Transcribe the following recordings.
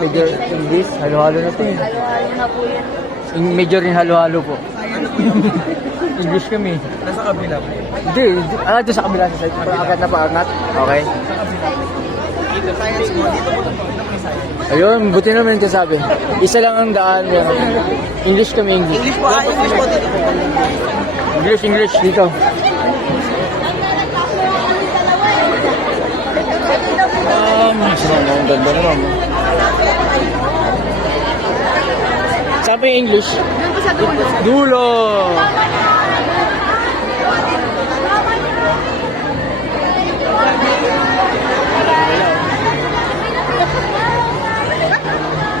Major English, halo-halo na to eh. Halo-halo na po yan. Major rin halo-halo po. English kami. Nasa kabila po. Hindi, doon sa kabila sa side. Paangat na paangat. Okay. Science mo, dito po ito may science. Ayun, buti naman yung kasabi. Isa lang ang daan. English kami, English. English po, English po dito po. English, dito. Ang ganda naman. Saan pa yung English? Doon po sa dulo. Dulo!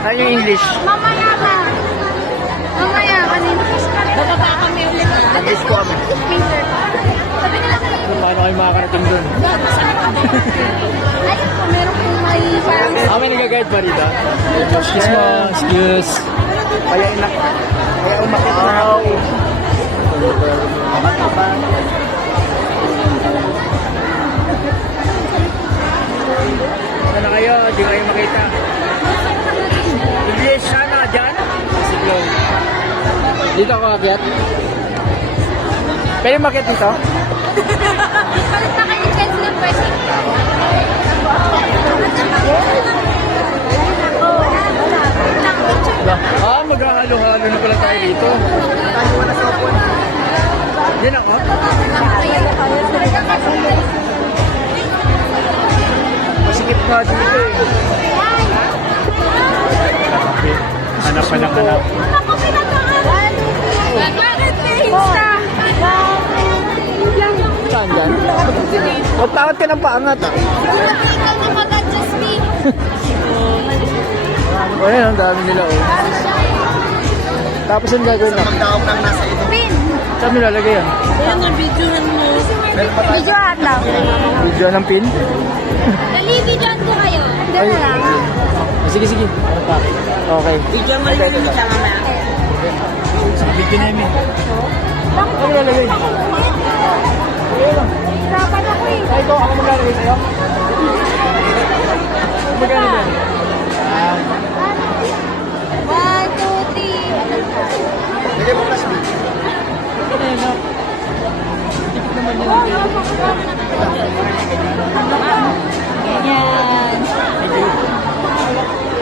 Saan yung English? Mamaya na. Mamaya, bababa kami ulit. English po kami. Peter. Sabi nila sa Paano kayo makakarating doon? ay, meron pong may parang May nag-guide pa rito? Excuse mo, excuse. Kaya umakit na ako. Sana kayo, di kayo makita. English, sana, dyan? Dito ako akyat. Pwede makit dito? palit na kayo chance ng pressing. Maghahalo-halo na pala tayo dito. Yan ako? Masikip nga dito eh. Hanap pa ng hanap. Ako pinatahan. Bakit Insta? Saan dyan? Ba't takot ka ng paangat ah? Ikaw na mag-adjust me. O yan, ang dami nila oh. Tapos yung gagawin na. Magdaong lang nasa ito. Pin. Saan nilalagay yan? Ayan ang videohan mo. Videohan daw. Video ng pin? Dali, videohan ko kayo. Hindi na lang. Sige, sige. Okay. Video mo rin yung siya mamaya. Video namin. Ano nilalagay? Hirapan ako eh. Ay, ito, ako maglalagay sa'yo. Magkano yan?